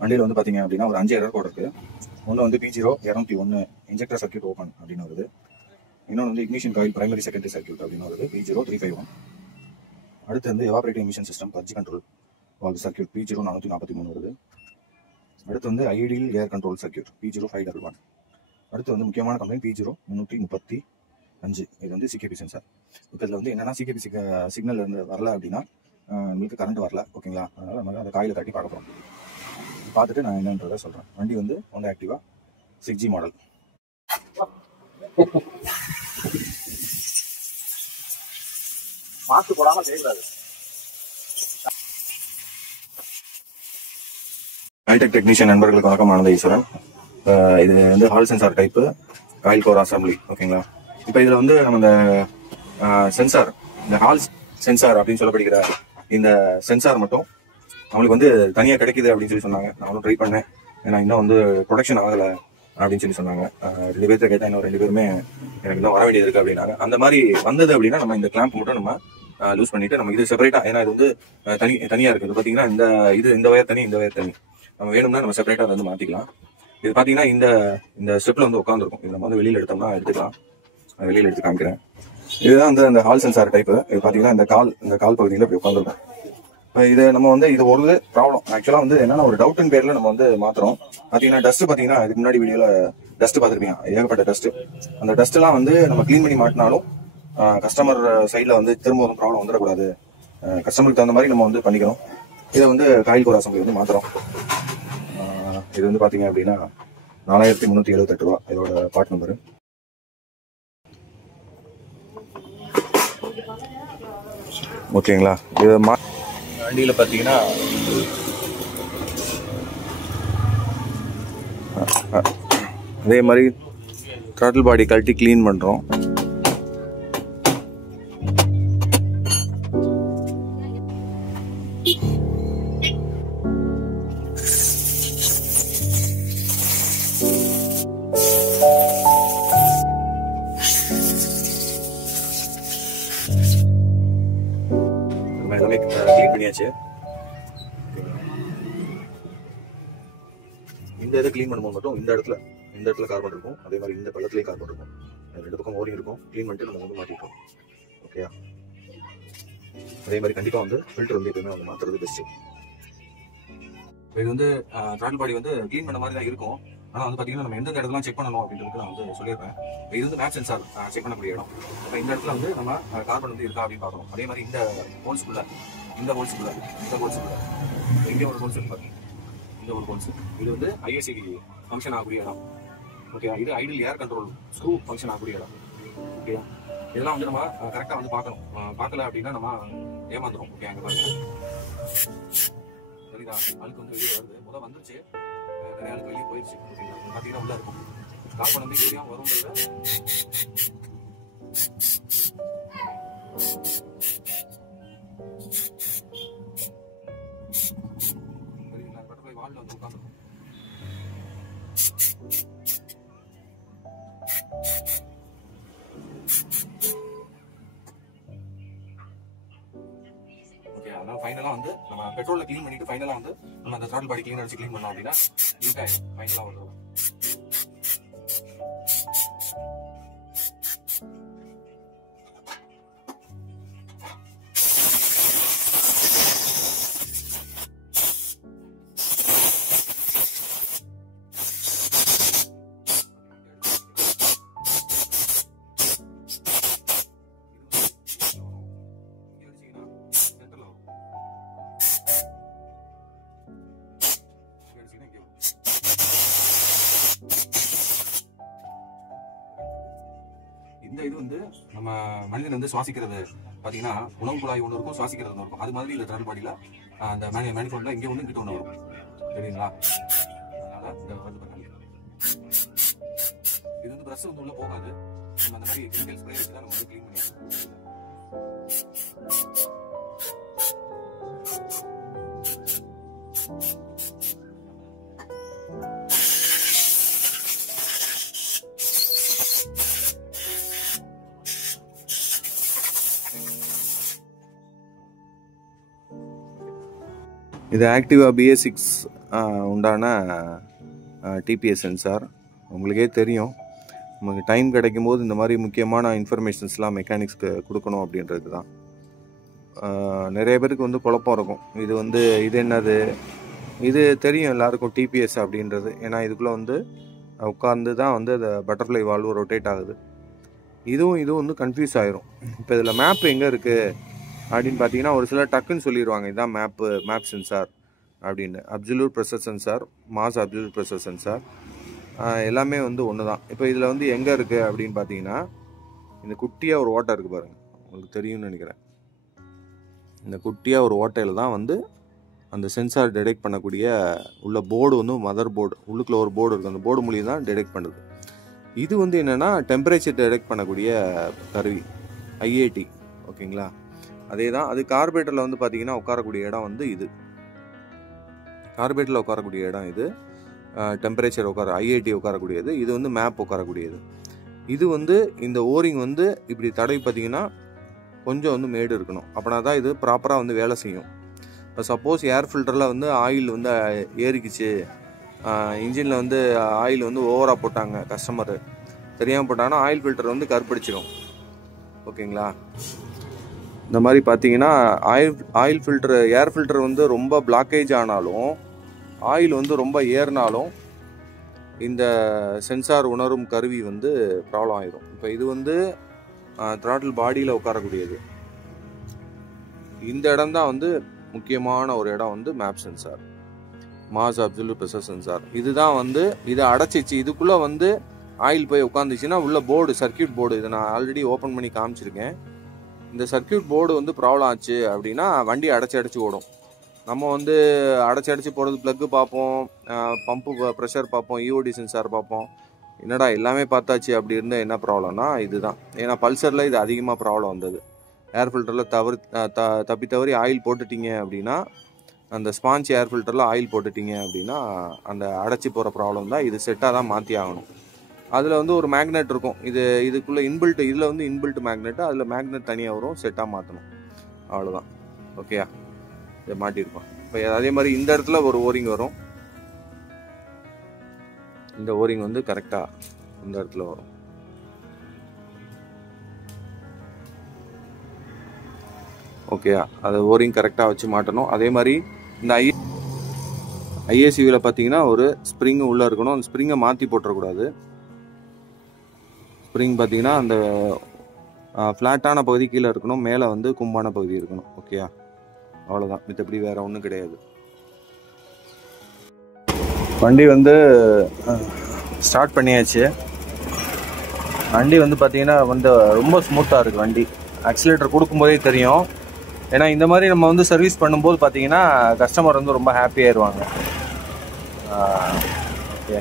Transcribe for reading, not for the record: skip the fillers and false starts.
வண்டியில் வந்து பார்த்தீங்க அப்படின்னா ஒரு 5 எரர் கோட் இருக்குது. ஒன்று வந்து P0201 இன்ஜெக்டர் சர்க்யூட் ஓப்பன் அப்படின்னு வருது. இன்னொன்று வந்து ignition coil primary secondary circuit அப்படின்னு வருது P0351. அடுத்து வந்து evaporating emission system purge control valve circuit P0443 வருது. அடுத்து வந்து ஐடியல் ஏர் கண்ட்ரோல் சர்க்யூட் P0511. அடுத்து வந்து முக்கியமான கம்ப்ளைண்ட் P0335. இது வந்து சிகேபி சென்சார். இப்போ இதில் வந்து என்னன்னா சிகேபி சிக்னல் இருந்து வரல அப்படின்னா உங்களுக்கு கரண்ட் வரல, ஓகேங்களா? அதனால நம்ம அந்த காயில் காட்டி பார்க்க போகிறோம். பார்த்துட்டு நான் என்னன்றதை சொல்கிறேன். வண்டி வந்து Honda Activa 6G model. Mask போடாமல் செய்யக்கூடாது. ஹைடெக் டெக்னீஷியன் நண்பர்களுக்கு வணக்கம். ஆனந்த ஈஸ்வரன். இது வந்து hall sensor type coil core assembly, ஓகேங்களா? இப்போ இதில் வந்து நம்ம இந்த சென்சார், இந்த ஹால் சென்சார் அப்படின்னு சொல்லப்படுகிற இந்த சென்சார் மட்டும் அவங்களுக்கு வந்து தனியாக கிடைக்குது அப்படின்னு சொல்லி சொன்னாங்க. நானும் ட்ரை பண்ணேன். ஏன்னா இன்னும் வந்து ப்ரொடக்ஷன் ஆகலை அப்படின்னு சொல்லி சொன்னாங்க. 2 பேர்த்த கேட்டால் இன்னும் 2 பேருமே எனக்கு இன்னும் வர வேண்டியது இருக்குது அப்படின்னாங்க. அந்த மாதிரி வந்தது அப்படின்னா நம்ம இந்த கிளாம்ப் மட்டும் நம்ம லூஸ் பண்ணிட்டு நம்ம இது செப்பரேட்டா, ஏன்னா இது வந்து தனியா இருக்குது. பார்த்தீங்கன்னா இந்த வயர் தனி, இந்த வயர் தனி. நம்ம வேணும்னா நம்ம செப்பரேட்டா வந்து மாத்திக்கலாம். இது பார்த்தீங்கன்னா இந்த ஸ்டெப்ல வந்து உட்காந்துருக்கும். இது நம்ம வந்து வெளியில எடுத்தோம்னா எடுத்துக்கலாம். வெளியில எடுத்து காமிக்கிறேன். இதுதான் வந்து அந்த ஹால் சென்சார் டைப்பு. இது பார்த்தீங்கன்னா இந்த கால் பகுதியில் இப்படி உட்காந்துருக்கும். இப்போ இது நம்ம வந்து இது ஒரு ப்ராப்ளம் ஆக்சுவலா வந்து என்னன்னா ஒரு டவுட்டின் பேர்ல நம்ம வந்து மாத்துறோம். பார்த்தீங்கன்னா டஸ்ட் பார்த்தீங்கன்னா இதுக்கு முன்னாடி வீடியோல டஸ்ட் பார்த்துருப்பீங்க, ஏகப்பட்ட டஸ்ட். அந்த டஸ்ட் எல்லாம் வந்து நம்ம கிளீன் பண்ணி மாட்டினாலும் கஸ்டமர் சைட்ல வந்து திரும்ப ஒரு ப்ராப்ளம் வந்துடக்கூடாது. கஸ்டமருக்கு தகுந்த மாதிரி நம்ம வந்து பண்ணிக்கிறோம். இதை வந்து காயில் கோர் அசம்பிளி வந்து மாத்துறோம். இது வந்து பாத்தீங்க அப்படின்னா 4378 ரூபா இதோட பார்ட் நம்பரு. ஓகேங்களா? இது வண்டியில பாத்தீங்கன்னா அதே மாதிரி த்ராட்டில் பாடி கழட்டி கிளீன் பண்றோம். எல்லாமே கிளீன் பண்ணியாச்சு. இந்த இதை கிளீன் பண்ணும்போது மட்டும் இந்த இடத்துல கார்பன் இருக்கும். அதே மாதிரி இந்த பள்ளத்துலேயும் கார்பன் இருக்கும். 2 பக்கம் ஓரிங் இருக்கும். கிளீன் பண்ணிட்டு நம்ம வந்து மாட்டிட்டோம். ஓகேயா? அதே மாதிரி கண்டிப்பா வந்து ஃபில்டர் வந்து எப்பவுமே வந்து மாத்துறது பெஸ்ட். இது வந்து த்ராட்டில் பாடி வந்து கிளீன் பண்ண மாதிரி தான் இருக்கும். ஆனால் வந்து பார்த்தீங்கன்னா நம்ம எந்த இடத்துல செக் பண்ணணும் அப்படின்றது நான் வந்து சொல்லியிருப்பேன். இது வந்து மேப் சென்சார் செக் பண்ணக்கூடிய இடம். இப்போ இந்த இடத்துல வந்து நம்ம கார்பன் வந்து இருக்கா அப்படின்னு பார்க்கணும். அதே மாதிரி இந்த ஹோல்ஸ்குள்ள இங்கே ஒரு ஹோல்ஸ் இருக்கு. இந்த ஒரு ஹோல்ஸ் இது வந்து IAC ஃபங்க்ஷன் ஆகக்கூடிய இடம். ஓகே, இது ஐடியல் ஏர் கண்ட்ரோல் ஸ்க்ரூ ஃபங்க்ஷன் ஆகக்கூடிய இடம். ஓகே, இதெல்லாம் வந்து நம்ம கரெக்டாக வந்து பார்க்கணும். பார்க்கல அப்படின்னா நம்ம ஏமாந்துடும். ஓகே, அங்கே பாருங்க, சரிதா? அழுக்கு வந்து வெளியே வருது. முதல் வந்துருச்சு, நிறைய அழுக்கு வெளியே போயிடுச்சு. ஓகேங்களா? பார்த்தீங்கன்னா உள்ள இருக்கும் கார்பன் வந்து ஏரியா வரும்ன்றத பட்டர்ஃப்ளை வால்ல வந்து உட்காந்துருக்கும். ஓகே, அதனால ஃபைனலா வந்து நம்ம பெட்ரோல்ல க்ளீன் பண்ணிட்டு ஃபைனலா வந்து நம்ம அந்த த்ராட்டில் பாடி க்ளீனர் வச்சு க்ளீன் பண்ணோம் அப்படின்னா நீட் ஆயிடும். ஃபைனலா வந்துடும். இந்த இது வந்து நம்ம மனிதன் வந்து சுவாசிக்கிறது பார்த்தீங்கன்னா உணவு குழாய் ஒன்று இருக்கும், சுவாசிக்கிறது ஒன்று இருக்கும். அது மாதிரி இந்த த்ராட்டில் பாடியில் அந்த மேனிஃபோல்டில் இங்கே ஒன்று இங்கிட்ட ஒன்று வரும். சரிங்களா? அதனால இந்த வந்து பாருங்க, இது வந்து ப்ரஷ் வந்து உள்ள போகாது. நம்ம அந்த மாதிரி கெமிக்கல் ஸ்ப்ரே வச்சு தான் நம்ம வந்து க்ளீன் பண்ணிடுவோம். இது ஆக்டிவா BA6 உண்டான டிபிஎஸ் சென்சார். உங்களுக்கே தெரியும், நமக்கு டைம் கிடைக்கும் போது இந்த மாதிரி முக்கியமான இன்ஃபர்மேஷன்ஸ்லாம் மெக்கானிக்ஸ்க்கு கொடுக்கணும் அப்படின்றது தான். நிறைய பேருக்கு வந்து குழப்பம் இருக்கும், இது என்னது, இது தெரியும் எல்லாருக்கும் டிபிஎஸ் அப்படின்றது. ஏன்னா இதுக்குள்ளே வந்து உட்காந்து தான் வந்து அந்த பட்டர்ஃப்ளை வால்வு ரொட்டேட் ஆகுது. இதுவும் வந்து கன்ஃபியூஸ் ஆயிரும். இப்போ இதில் மேப் எங்கே இருக்குது அப்படின்னு பார்த்தீங்கன்னா, ஒரு சிலர் டக்குன்னு சொல்லிடுவாங்க இதுதான் மேப் சென்சார் அப்படின்னு. Absolute pressure sensor, mass absolute pressure sensor எல்லாமே வந்து ஒன்று தான். இப்போ இதில் வந்து எங்கே இருக்குது அப்படின்னு பார்த்தீங்கன்னா, இந்த குட்டியாக ஒரு ஓட்டை இருக்குது பாருங்கள், உங்களுக்கு தெரியும்னு நினைக்கிறேன். இந்த குட்டியாக ஒரு ஓட்டையில் தான் வந்து அந்த சென்சார் டிடெக்ட் பண்ணக்கூடிய உள்ள போர்டு வந்து மதர் போர்டு, உள்ளுக்குள்ள ஒரு போர்டு இருக்குது, அந்த போர்டு மூலியம் தான் டிடெக்ட் பண்ணுது. இது வந்து என்னென்னா டெம்பரேச்சர் டிடெக்ட் பண்ணக்கூடிய கருவி, ஐஏடி. ஓகேங்களா, அதே தான். அது கார்பரேட்டரில் வந்து பார்த்தீங்கன்னா உட்காரக்கூடிய இடம் வந்து இது, கார்பரேட்டரில் உட்காரக்கூடிய இடம் இது. டெம்பரேச்சர் ஐஏடி உட்காரக்கூடியது. இது வந்து மேப் உட்காரக்கூடியது. இது வந்து இந்த ஓரிங் வந்து இப்படி தடவி பார்த்தீங்கன்னா கொஞ்சம் வந்து மேடு இருக்கணும், அப்படின்னா தான் இது ப்ராப்பராக வந்து வேலை செய்யும். இப்போ சப்போஸ் ஏர் ஃபில்டரில் வந்து ஆயில் வந்து ஏறிக்குச்சு, இன்ஜினில் வந்து ஆயில் வந்து ஓவராக போட்டாங்க, கஸ்டமரு தெரியாமல் போட்டாங்கன்னா ஆயில் ஃபில்டர் வந்து கருப்படிச்சிடும். ஓகேங்களா, இந்த மாதிரி பார்த்தீங்கன்னா ஆயில் ஃபில்டர், ஏர் ஃபில்டர் வந்து ரொம்ப பிளாக்கேஜ் ஆனாலும், ஆயில் வந்து ரொம்ப ஏறினாலும் இந்த சென்சார் உணரும் கருவி வந்து ப்ராப்ளம் ஆயிடும். இப்போ இது வந்து த்ராட்டில் பாடியில் உட்காரக்கூடியது. இந்த இடம் தான் வந்து முக்கியமான ஒரு இடம் வந்து map sensor, mass absolute pressure sensor. இதுதான் வந்து இதை அடைச்சிச்சு. இதுக்குள்ளே வந்து ஆயில் போய் உட்காந்துச்சுன்னா உள்ள போர்டு, சர்க்கியூட் போர்டு, இதை நான் ஆல்ரெடி ஓப்பன் பண்ணி காமிச்சிருக்கேன். இந்த சர்க்கியூட் போர்டு வந்து ப்ராப்ளம் ஆச்சு அப்படின்னா வண்டி அடைச்சி ஓடும். நம்ம வந்து அடைச்சி போகிறது, ப்ளக்கு பார்ப்போம், பம்பு ப்ரெஷர் பார்ப்போம், இஓடி சென்சார் பார்ப்போம், என்னடா எல்லாமே பார்த்தாச்சு அப்படி இருந்தால் என்ன ப்ராப்ளம்னா இதுதான். ஏன்னா பல்சரில் இது அதிகமாக ப்ராப்ளம் வந்தது. ஏர் ஃபில்டரில் தப்பி ஆயில் போட்டுட்டீங்க அப்படின்னா, அந்த ஸ்பாஞ்ச் ஏர் ஃபில்டரில் ஆயில் போட்டுட்டீங்க அப்படின்னா அந்த அடைச்சி போகிற ப்ராப்ளம் தான். இது செட்டாக தான் மாற்றி ஆகணும். அதில் வந்து ஒரு மேக்னெட் இருக்கும், இதுக்குள்ளே இன்பில்ட், இதில் வந்து இன்பில்ட் மேக்னெட்டு, அதில் மேக்னெட் தனியாக வரும், செட்டாக மாற்றணும், அவ்வளோதான். ஓகேயா, இதை மாட்டியிருப்போம். இப்போ அதே மாதிரி இந்த இடத்துல ஒரு ஓரிங் வரும், இந்த ஓரிங் வந்து கரெக்டாக இந்த இடத்துல வரும். ஓகேயா, அது ஓரிங் கரெக்டாக வச்சு மாட்டணும். அதே மாதிரி இந்த ஐஏசிவியில் பார்த்தீங்கன்னா ஒரு ஸ்ப்ரிங்கு உள்ளே இருக்கணும், அந்த ஸ்ப்ரிங்கை மாற்றி போட்டுறக்கூடாது. ஸ்ப்ரிங் பார்த்தீங்கன்னா அந்த ஃப்ளாட்டான பகுதி கீழே இருக்கணும், மேலே வந்து கும்பான பகுதி இருக்கணும். ஓகேயா, அவ்வளோதான், மற்றபடி வேறு ஒன்றும் கிடையாது. வண்டி வந்து ஸ்டார்ட் பண்ணியாச்சு. வண்டி வந்து பார்த்தீங்கன்னா வந்து ரொம்ப ஸ்மூத்தாக இருக்குது. வண்டி ஆக்சிலேட்டர் கொடுக்கும்போதே தெரியும். ஏன்னா இந்த மாதிரி நம்ம வந்து சர்வீஸ் பண்ணும்போது பார்த்தீங்கன்னா கஸ்டமர் வந்து ரொம்ப ஹாப்பியாகிடுவாங்க. ஓகே.